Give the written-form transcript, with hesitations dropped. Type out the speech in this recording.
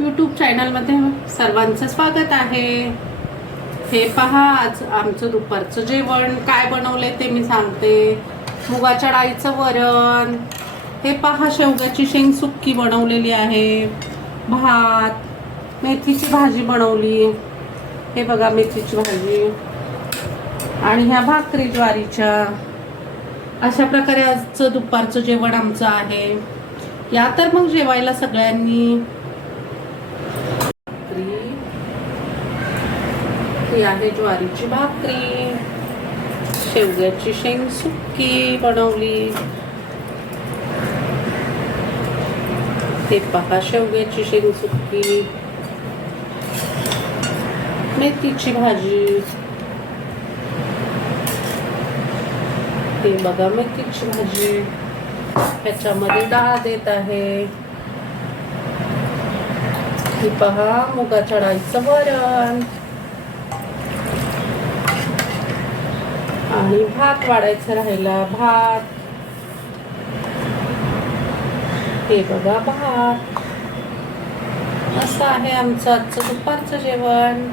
YouTube चॅनलमध्ये सर्वांचं स्वागत आहे। हे पहा, आज आमचं दुपारचं जेवण काय बनवलंय ते मी सांगते। मुगाच्या डाळीचं वरण, हे पहा शेवग्याची शेंग सुक्की बनवलेली आहे, भात, मेथीची भाजी बनवली, हे बघा मेथीची भाजी, आणि ह्या भाकरी ज्वारीच्या। अशा प्रकारे आजचं दुपारचं जेवण आमचं आहे। या तर मग जेवायला सगळ्यांनी। ही आहे ज्वारीची भाकरी, शेवग्याची शेंग सुक्की बनवली, हे पहा शेवग्याची शेंग सुक्की, मेथीची भाजी, हे बघा मेथीची भाजी, ह्याच्यामध्ये डाळ देत आहे, ही पहा मुगाच्या डाळीचं वरण, आणि भात वाढायचा राहिला, भात, हे बघा भात। असं आहे आमचं आजचं दुपारचं जेवण।